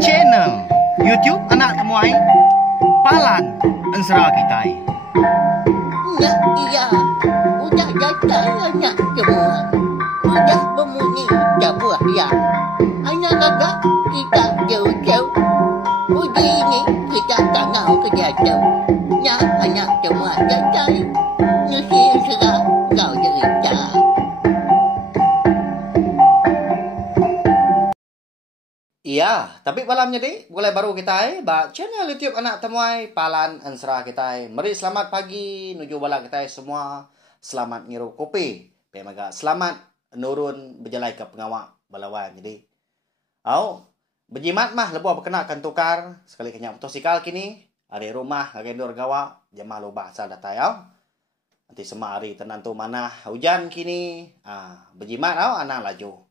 channel YouTube anak temuai Palan Ensera Kitai. Ya, iya, udah datang anak semua. Udah berbunyi sebuah ya. Anak kakak kita jauh-jauh. Uji ini kita tak mau kejatuh. Ya, anak semua datang. Nusi serah kau cerita. Iya, tapi malamnya deh, boleh baru kita channel YouTube anak temuai Palan Ensera kita. Mari selamat pagi, nuju bala kita semua. Selamat ngiru kopi. Pemaga selamat nurun berjalai ke pengawak balawan. Jadi, berjimat mah lebuh berkenakan tukar. Sekali kenyak motosikal kini, hari rumah, agendur gawa, jemaah lubah asal datang Nanti semua hari tenantu mana hujan kini. Berjimat anak laju.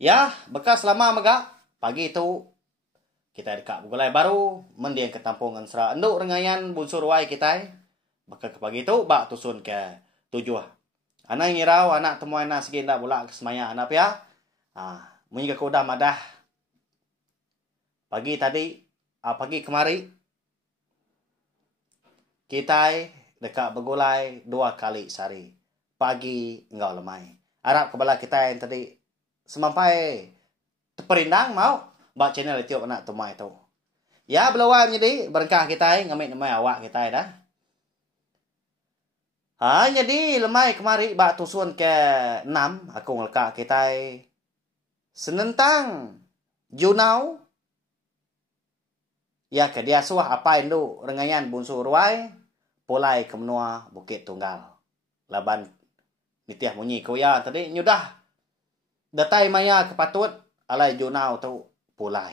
Ya, bekas lama megak. Pagi itu kita dekat Bugulai baru mendiang ke Tampung Ensera enduk rengayan bunsur wai kita. Maka ke pagi itu bak tusun ke tujuh. Anak ngirau anak temuan anak segi ndak pula ke semaya anak ya. Munyi ke kuda madah. Pagi tadi pagi kemari kita dekat Bugulai 2 kali sehari. Pagi engkau lemai. Harap kebala kita yang tadi semampai terperindang mau bak channel YouTube anak temai itu. Ya belawai jadi berkah kita ngamit namai awak kita dah. Jadi lemai kemari bak tusun ke 6 aku ngelakak kita senentang junau. Ya ke dia suah apa indu rengayan bunsu ruai polai ke menua Bukit Tunggal. Laban nitiah munyi kau ya tadi nyudah. Datai maya kepatut alai junau tu pulai.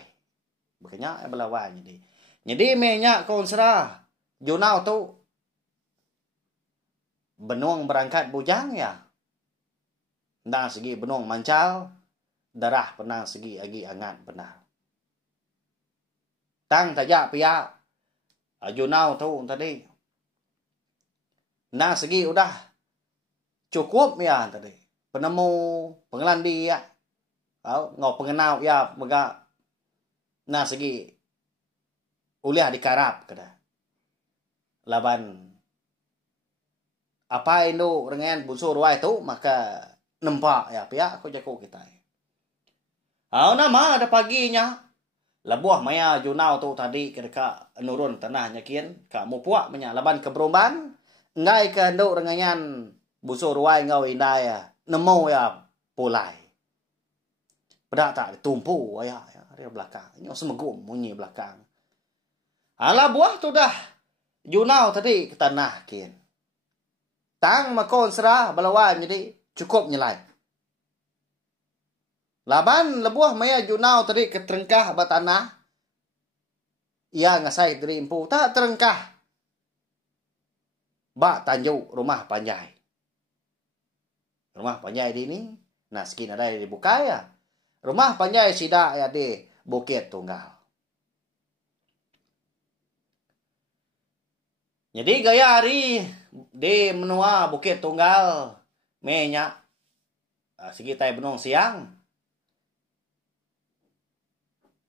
Makanya belawan jadi. Jadi menyak kau serah junau tu benuang berangkat bujang ya. Ndang segi benuang mancal, darah penang segi agi angat benar. Tang tajak pia junau tu tadi. Ndang segi udah cukup ya tadi. Penemu pengelandi ya. Ngau pengenau ya mega nah segi uliah dikarap kada laban apa indo rengan bunsur wai tu maka nempak ya pihak aku jago kita nama ada paginya labuah maya junau tu tadi kedeka nurun tanahnya kian ka mupuak menya laban keberumban ngai ke indo rengan bunsur wai ngau indah ya nemu ya pulai. Pada tak tumpu ya dari belakang. Ini semegum bunyi belakang. Ala buah tu dah junau tadi ke tanah kian. Tang makon serah balawan jadi cukup nyelai. Laban lebuah maya junau tadi ke terengkah batanah. Ia ngasai dari impu tak terengkah. Bak tanjuk rumah panjai. Rumah panjai di ni. Nah sekin ada dibuka ya. Rumah panjai sidak ya di Bukit Tunggal. Jadi gaya hari di menua Bukit Tunggal menyak segi tai benung siang.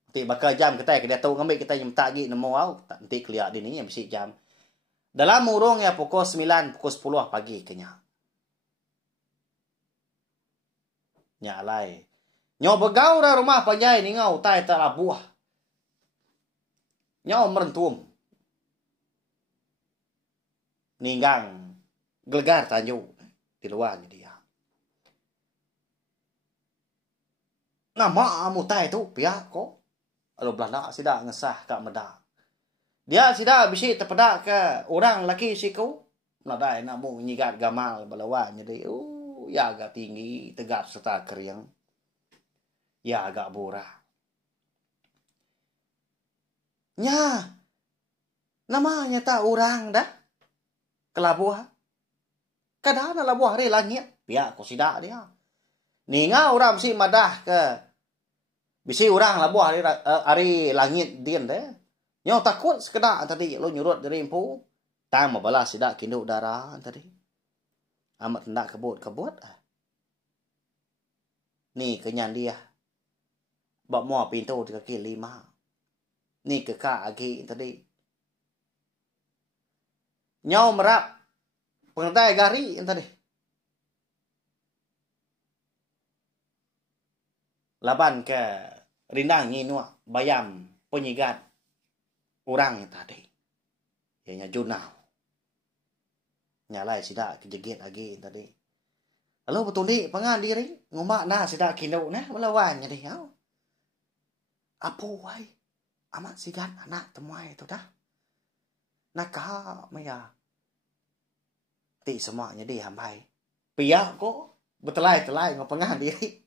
Nanti bakal jam kita dia tahu ngambil kita yang tak gi nemu nanti keliak di ni yang bisi jam. Dalam urung ya pukul 9 pukul 10 pagi kenya. Nyalai. Nyaw begau dah rumah panjai ni ngau tai tak labuah. Nyaw merentum. Ninggang gelegar tanju di luar ni dia. Nama amu tai tu pihak ko. Aduh Belanda sida ngesah kak medak. Dia sida bisi terpedak ke orang laki siku. Nadai nak mu nyigat gamal balawan jadi ya agak tinggi tegap serta keriang. Ya agak borah. Nya. Namanya tak orang dah. Kelabuah. Kadang labuah hari langit. Biar aku sidak dia. Ninga orang mesti madah ke. Bisi orang labuah hari langit dia deh. Nyaw takut sekedar tadi. Lo nyurut dari impu. Tang mabalas sidak kinduk darah tadi. Amat hendak kebut. Ni kenyan dia. Bak mua pintu di kaki 5. Ni kekak agi tadi. Nyau merap. Pengentai gari tadi. Laban ke rindang ni nuak bayam penyigat orang tadi. Ianya junau. Nyalai sidak kejegit lagi tadi. Lalu betul ni pengan diri ngombak na sidak kinau nah melawan jadi hau. Apa wai? Amat sigat anak temuai tu dah. Nakah maya. Ti semuanya dia hambai. Pia ko betelai-telai ngopengan diri.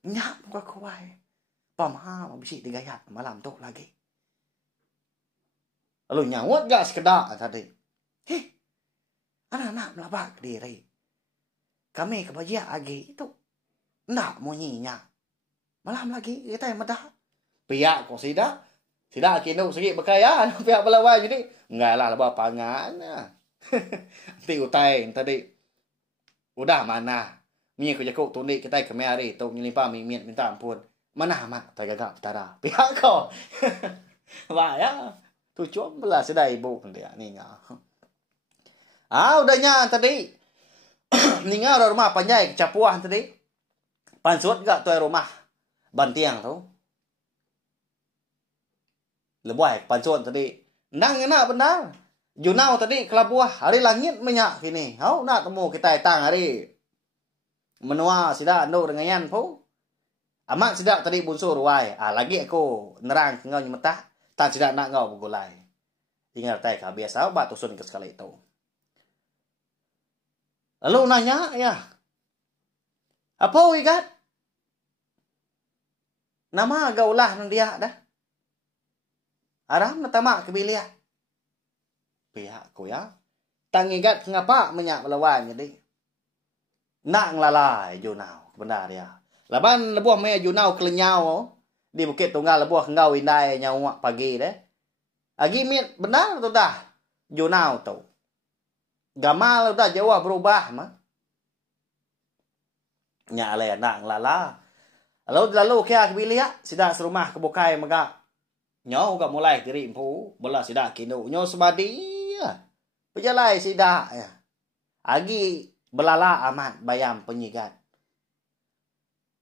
Nyap muka kuai. Pamah mabisi digayat malam tu lagi. Lalu nyawat gak sekedak tadi. Heh. Anak-anak melabak diri. Kami kebajiak lagi itu. Nak munyinya. Malam lagi kita yang medah. Pihak kok sidak. Sidak kinu sikit berkaya. Pihak berlawan jadi. Enggak lah lebah pangan. Nanti utai tadi. Udah mana. Mie ko jakuk tunik kita kemari. Tung nyelimpa mimit minta ampun. Mana amat. Tagagak petara. Pihak kau. Wah ya. Tujuan belah sudah ibu dia ni nya. Udahnya tadi. Ninga rumah panjai kecapuan tadi. Pansut gak tuai rumah bantiang tu. Lebuai pansut tadi. Nang enak benar. Junau tadi kelabuah hari langit minyak kini. Hau nak temu kita tang hari. Menua sidak nduk dengan yan pu. Amat sidak tadi bunsur ruai. Lagi aku nerang ngau nyemetah. Tak sidak nak ngau begulai. Tinggal tai ka biasa bat usun ke sekali itu. Lalu nanya ya. Apa ikat? Nama gaulah nang dia dah. Aram natamak ke bilia. Pihak ku ya. Tang ikat ngapa menyak melawan jadi. Nak ngelalai junau benar ya. Laban lebuh me junau kelenyau di Bukit Tunggal lebuh ngau indai nyau pagi deh. Agi mit benar tu dah. Junau tu. Gamal udah Jawa berubah mah. Nya le nak lala. Lalu kia kebilia sidak serumah kebukai megak. Nyo gak mulai diri empu bola sidak kinu. Nyo sebadi. Pejalai sidak ya. Agi belala amat bayam penyigat.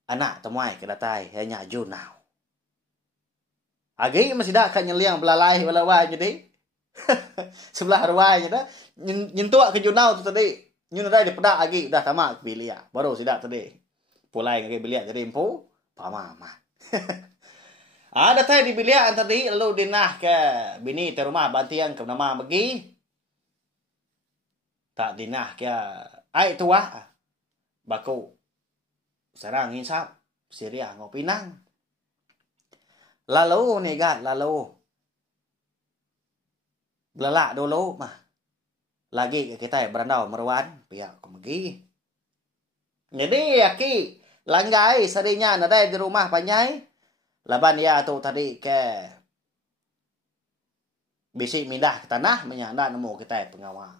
Anak temuai kedatai hanya junau. Agi masih dak kan nyeliang belalai belawai jadi. Sebelah ruai dah. Nyentuak ke junau tu tadi. Nyun dah dipedak lagi dah tamak bilia. Baru sidak tadi. Pulai ngake bilia jadi empu pama amat. Ada tai di bilia tadi lalu dinah ke bini te rumah bantian ke nama bagi. Tak dinah ke ai tua. Baku sarang insap Syria ngopinang. Lalu ni gat lalu belak dulu mah. Lagi kita berandau meruan pihak kemegi. Jadi aki langgai sarinya ada di rumah panjai. Laban ya tu tadi ke bisi mindah ke tanah menyanda nemu kita pengawal.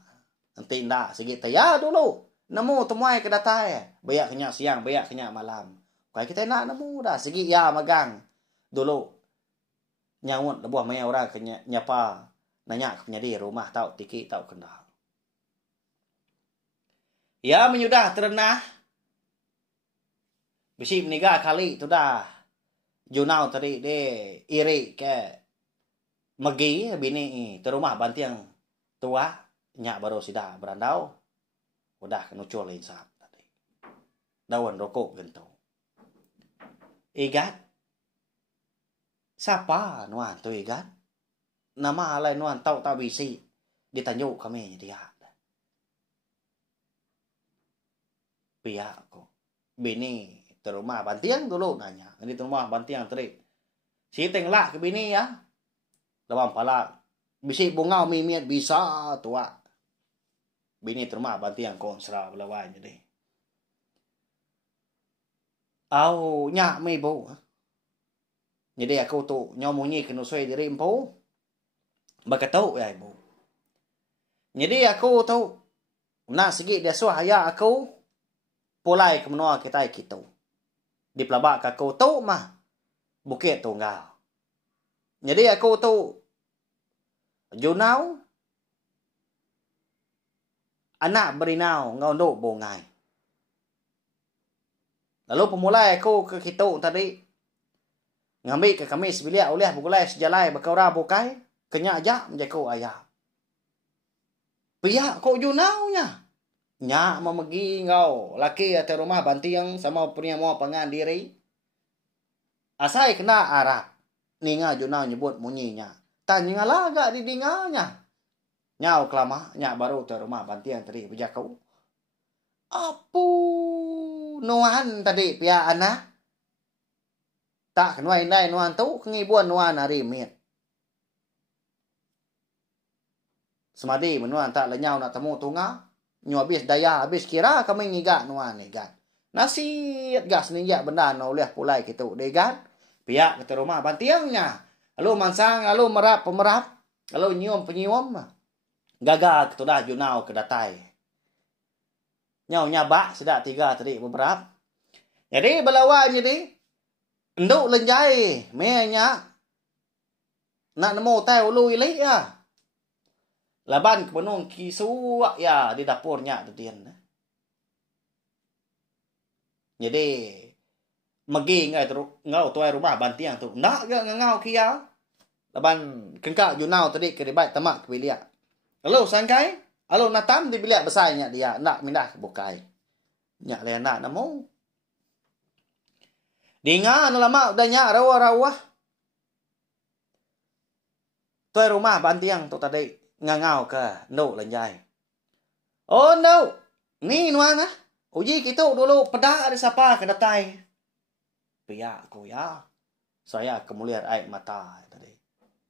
Nanti ndak sikit ya dulu. Nemu temuai ke datai. Bayak kenyak siang, bayak kenyak malam. Kalau kita nak nemu dah sikit ya magang. Dulu nyawut lebuh mai orang kenyak nyapa. Nanya ke penyadi rumah tahu tiki tahu kendal. Ya menyudah terenah. Bisi meninggal kali tu dah. Junau tadi de iri ke megi bini terumah bantiang tua nyak baru sidah berandau. Udah kenucul insap tadi. Daun rokok gento. Igat. Siapa nuan tu igat? Nama alai nuan tahu tak bisi ditanjuk kami dia. Pihak ko. Bini terumah bantiang dulu nanya. Ini terumah bantiang tadi. Si tenglah ke bini ya. Lawang pala. Bisi bungau mimiat bisa tua. Bini terumah bantiang konsra belawan jadi. Au nyak mi bu. Jadi aku tu nyomunyi kenusui diri empu. Bakatau ya ibu. Jadi aku tu nak sikit dia suah ya aku pulai ke menua kita gitu. di pelabak aku tu mah Bukit Tunggal. Jadi aku tu junau anak berinau ngondok bongai. Lalu pemulai aku ke Kitu tadi ngambil ke kami sebilia oleh bukulai sejalai berkaura bukai kenyak ajak menjaku ayah. Pihak kau junau nya. Nya memegi ngau laki atau rumah bantiang sama punya mau pangan diri. Asai kena arah. Ninga junau nyebut munyinya. Tanya laga di dinganya. Nyau kelama, nyak baru tu rumah bantiang tadi berjakau. Apu nuan tadi pihak anak. Tak kenuai nai nuan tu kengibuan nuan hari mit. Semadi menuan tak lenyau nak temu tunga. Nyu habis daya habis kira kami ngigak nuan igat. Nasihat gas ninja benda no oleh pulai gitu degat. Pihak ke rumah bantiangnya. Lalu mansang, lalu merap pemerap, lalu nyium penyium. Gagak tu dah junau ke datai. Nyau nyabak sedak 3 tadi beberapa. Jadi belawan jadi enduk lenjai menya nak nemu tai ulu ilik ya. Laban kebenung kisuak ya di dapurnya tu dia. Jadi megi ngau tuai rumah bantiang tu. Nak ke ngau kia. Laban kengkak junau tadi ke ribat tamak ke bilik. Lalu sangkai, lalu natam di bilik besarnya dia nak mindah ke bukai. Nyak le nak nemu. Dinga lama udah nyak rawa-rawa. Tuai rumah bantiang tu tadi ngangau ke nduk lenjai. Oh no. Ni nuan ah. Uji kita dulu pedak ada siapa ke datai. Pihak aku ya. Saya kemuliaan air mata tadi.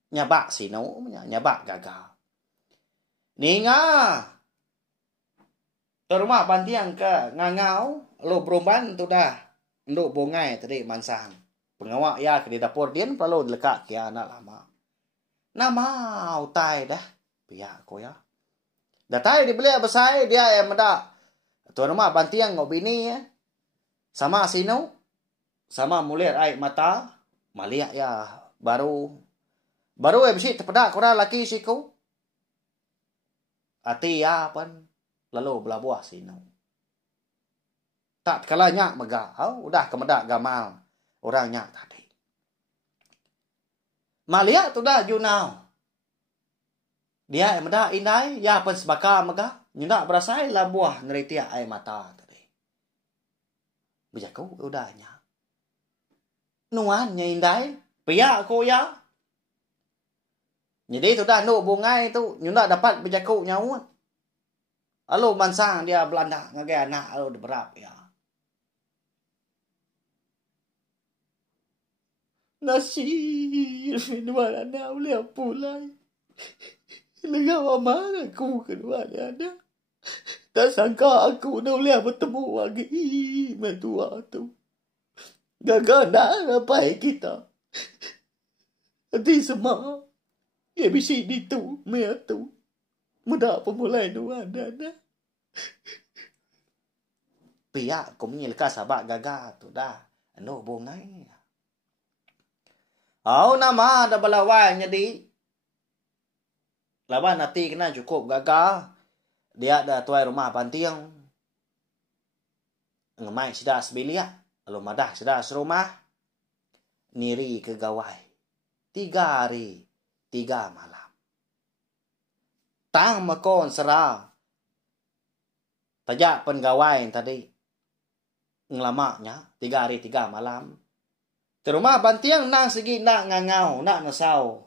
Nyabak sino, nyabak gagal. Ninga. Tu rumah bantiang ke ngangau, lo berumban tu dah nduk bongai tadi mansang. Pengawak ya ke di dapur dia perlu lekat kia anak lama. Nama utai dah. Pihak aku ya. Datai dibeli besar dia yang mendak. Tuan rumah bantiang ngau bini ya. Sama sino. Sama mulir air mata. Maliak ya. Baru ya besi terpedak korang laki siku. Hati ya pun. Lalu belah buah sino. Tak kala nyak megah. Udah kemedak gamal. Orang nyak tadi. Maliak tu dah junau. Dia medak indai ya pun sebaka megah nyendak berasai lah buah neritia air mata tadi. Bejaku udahnya. Nuan nya indai piak ko ya. Jadi tu dah nuk bungai tu nyendak dapat bejaku nyaut. Lalu mansang dia Belanda ngagai anak lalu berap ya. Nasir nuan anak boleh pulai. Negara mana aku kedua ada. Tak sangka aku dah boleh bertemu lagi mentua tu. Gagal nak rapai kita. Nanti semua. Ya bisi di tu. Mea tu. Mudah pemulai dua ada. Pihak aku menyelaka sahabat gagal tu dah. Anu bungai. Nama ada balawan jadi. Laban nanti kena cukup gagal. Dia ada tuai rumah bantiang. Ngemai sidak sebilia. Lalu madah sidak serumah. Niri ke gawai. 3 hari, 3 malam. Tang makon serah. Tajak penggawai tadi. Ngelamaknya. 3 hari, 3 malam. Ke rumah bantiang nang segi nak ngangau. Nak ngesau.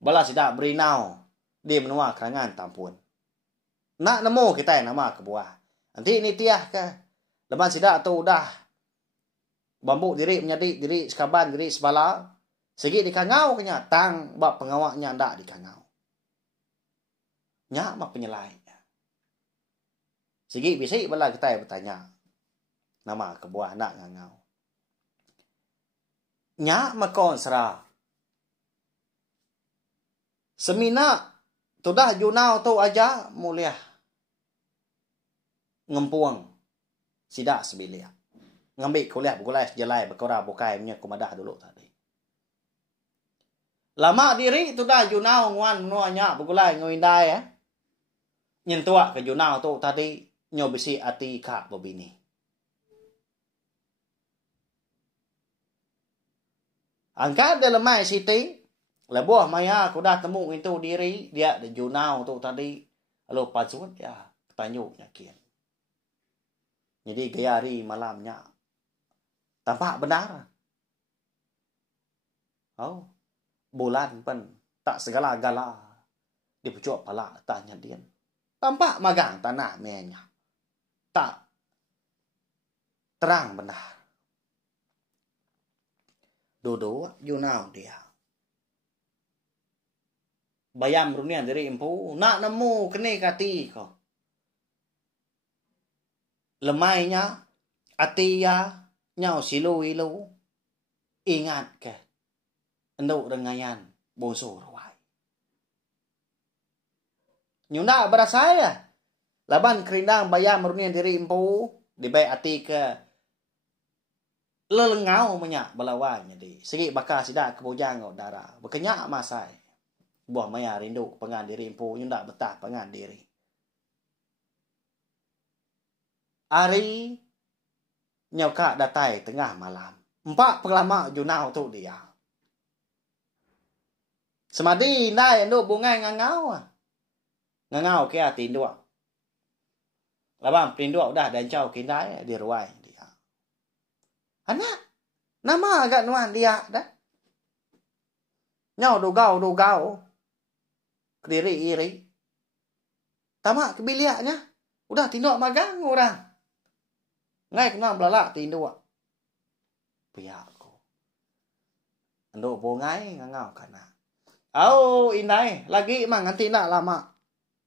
Bala sidak berinau. Dia menua kerangan tampun. Nak nemu kita yang nama kebuah. Nanti ini tiah ke. Lepas sidak tu dah. Bambu diri menjadi diri sekaban, diri sebala. Segi dikangau kenya. Tang bab pengawaknya ndak dikangau. Nyak mak penyelai. Segi bisik bala kita yang bertanya. Nama kebuah nak ngangau. Nyak makon serah. Semina tu dah junau tu aja mulia. Ngempuang. Sidak sebilia. ngambil kuliah bukulai sejalai berkora bukai punya kumadah dulu tadi. Lama diri tu dah junau nguan nuanya bukulai ngoindai ya. Nyentua ke junau tu tadi nyobisi ati kak bobini. Angkat dalam mai siti lebuah maya aku dah temu itu diri dia di junau tu tadi lalu pasut ya tanyuknya kian. Jadi gayari malamnya tampak benar. Oh, bulan pun tak segala-gala di pucuk pala tanya dia. Tampak magang tanah menya. Tak terang benar. Dodo junau dia. Bayam runian dari empu nak nemu kene kati ko. Lemainya atia nyau silu-ilu ingat ke enduk rengayan boso rawai. Nyunda berasaya laban kerindang bayam runian dari empu di baik ati ke lelengau menyak balawan jadi segi bakal sidak kebujang darah berkenyak masai buah maya rindu pengan diri empu nyunda betah pengan diri hari nyoka datai tengah malam empat pengelama junau tu dia semadi nai endo bunga ngangau ke ati dua labang pindua udah dan cau kindai di ruai dia anak nama agak nuan dia dah nyau do gau kediri iri tamak kebiliaknya udah tinduk magang orang ngai kena belalak tinduk piakku ando bongai ngangau kana au indai lagi mang nanti nak lama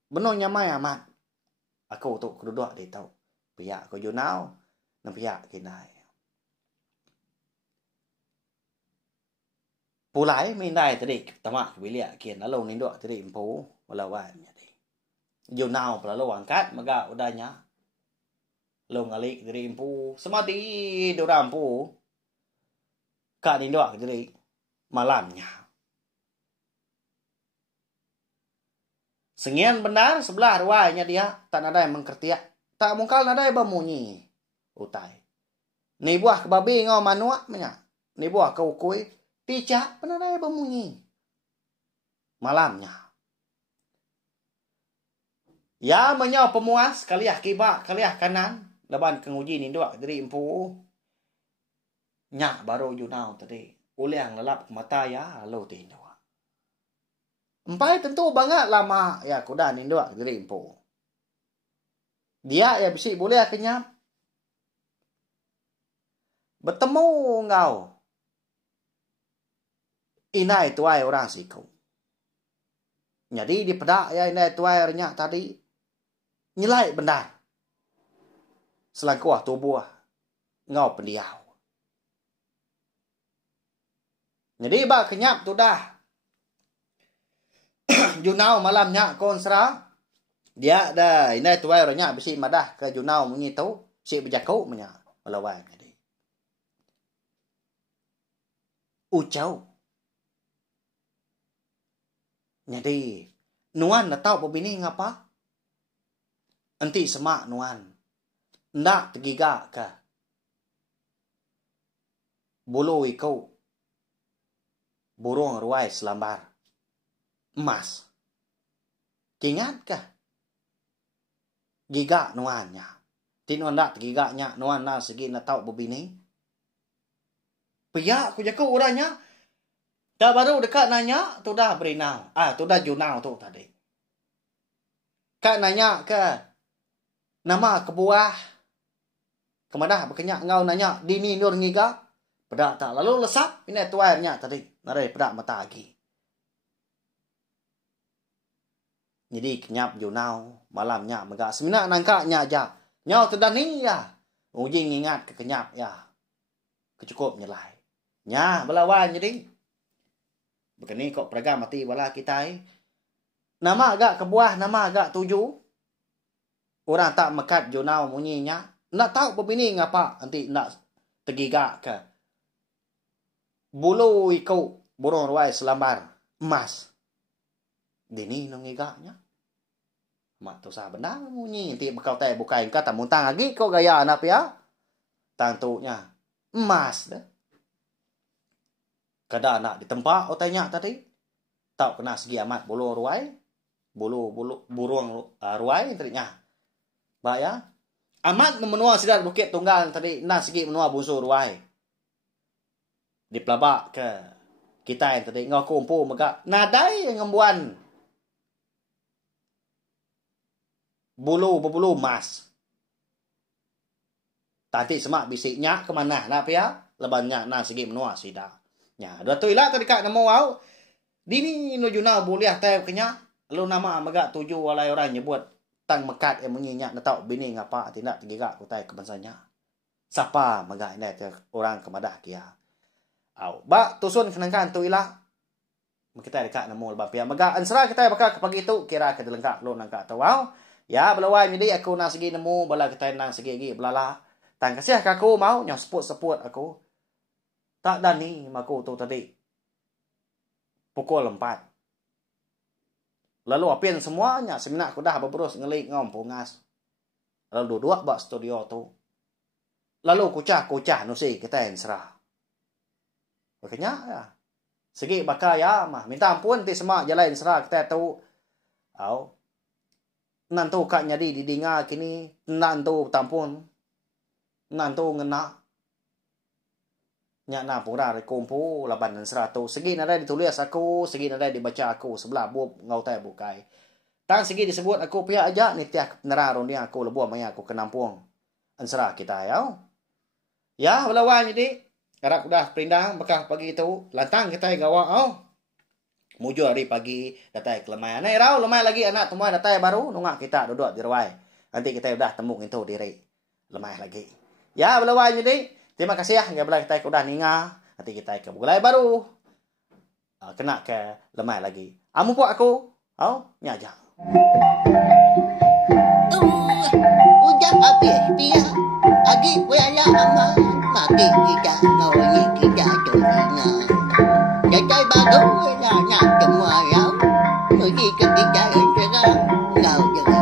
benon nyamai amat aku tu keduduk dia tahu piak ko junau na piak kinai pulai mindai tadi tamak kebiliak kian lalu ninduk tadi empu walawan jadi junau lalu angkat maga udahnya lo ngalik dari empu semati dorampu kak ninduk jadi malamnya sengian benar sebelah ruainya dia tak ada yang mengkertiak tak mungkal ada yang bemunyi utai ni buah kebabi ngau manuak menya ni buah kau kui picak pernah ada yang bemunyi malamnya ya menyau pemuas kaliah kibak kaliah kanan laban kenguji ninduk dari empu nyak baru junau tadi uliang lelap mata ya lo tinduk empai tentu banget lama ya kuda ninduk dari empu dia ya bisi boleh kenyap bertemu ngau inai tuai orang siku jadi di pedak ya inai tuai renyak tadi nyelai benar selangkuah tubuh ngau pendiau jadi bak kenyap tu dah junau malamnya konsra dia dah inai tuai renyak bisi madah ke junau menyitu si berjakau menyak melawan jadi ucau jadi nuan nak tahu begini ngapa enti semak nuan ndak tergigak ke bulu ikau burung ruai selambar emas ingat kah gigak nuannya tinuan ndak tergigaknya nuan na segi nak tahu begini pihak aku jaku orangnya dah baru dekat nanya tu dah berinau tu dah junau tu tadi kak nanya ke nama kebuah kemana berkenyak ngau nanya dini nur ngiga pedak tak lalu lesap ini tuarnya tadi nare pedak mata lagi jadi kenyap junau malamnya megak semina nangkaknya aja nyau tu dah ni ya uji ngingat ke kenyap ya kecukup nyelai nya belawan jadi begini kok peragam mati wala kita nama agak kebuah nama agak tuju orang tak mekat junau munyinya nak tahu begini ngapa nanti nak tegigak ke. Bulu ikut burung ruai selambar emas. Dini nang igaknya. Mak tu sah benar munyi nanti bekal teh bukain kata muntang lagi kau gaya anak ya. Tantunya emas dah. Kada anak di tempat otanya tadi. Tahu kena segi amat bulu ruai. Bulu burung ruai tadinya. Ba ya. Amat memenua sidar bukit tunggal tadi na segi menua busu ruai. Di pelabak ke kita yang tadi ngau kumpu maka nadai ngembuan bulu emas. Tadi semak bisiknya kemana nak ya? Lebannya na segi menua sidar. Nya, dua tu ilah tadi kak nemu au. Dini nujuna boleh teh kenya. Lu nama megak tuju walai orang nyebut tang mekat yang menginyak na tau bini ngapa tindak tigak kutai kebansanya. Siapa megak ini teh orang kemadah kia. Au, ba tusun kenangkan tu ilah. Kita dekat nemu lebah pia megak ansra kita bakal ke pagi tu kira ke lengkap lu nangka tu au. Ya belawai jadi aku nang segi nemu bala kita nang segi gi belala. Tang kasih aku mau nyos seput aku. Tak dani maku tu tadi. Pukul 4. Lalu apian semuanya seminak aku dah berberus ngelik ngompongas. Lalu dua bak studio tu. Lalu kucah nusi kita yang serah. Makanya ya. Segi bakal ya mah minta ampun ti semak jalan serah kita tu. Au. Nantu kak nyadi didinga kini nantu tampun. Nantu ngena. Nya na pura kumpu laban dan 100. Segi nada ditulis aku, segi nada dibaca aku sebelah buat ngau tai bukai. Tang segi disebut aku pihak aja ni tiak neraron dia aku lebuh maya aku kenampung. Ansra kita ya. Ya belawan jadi karak udah perindang bekah pagi itu lantang kita gawa au. Mujur hari pagi datai ke lemai. Nai rau lemai lagi anak semua datai baru nungak kita duduk di ruai. Nanti kita udah temu itu diri. Lemai lagi. Ya belawan jadi terima kasih ya, nggak boleh kita udah ninga. Nanti kita ke mulai baru. Kena ke lemai lagi. Amu pun aku. Nyajak. Udah habis dia. Agi kuala ama. Mati kita ngawini kita jodinya. Jajai baru lah nak semua rau. Pergi ke kita yang serang. Ngau je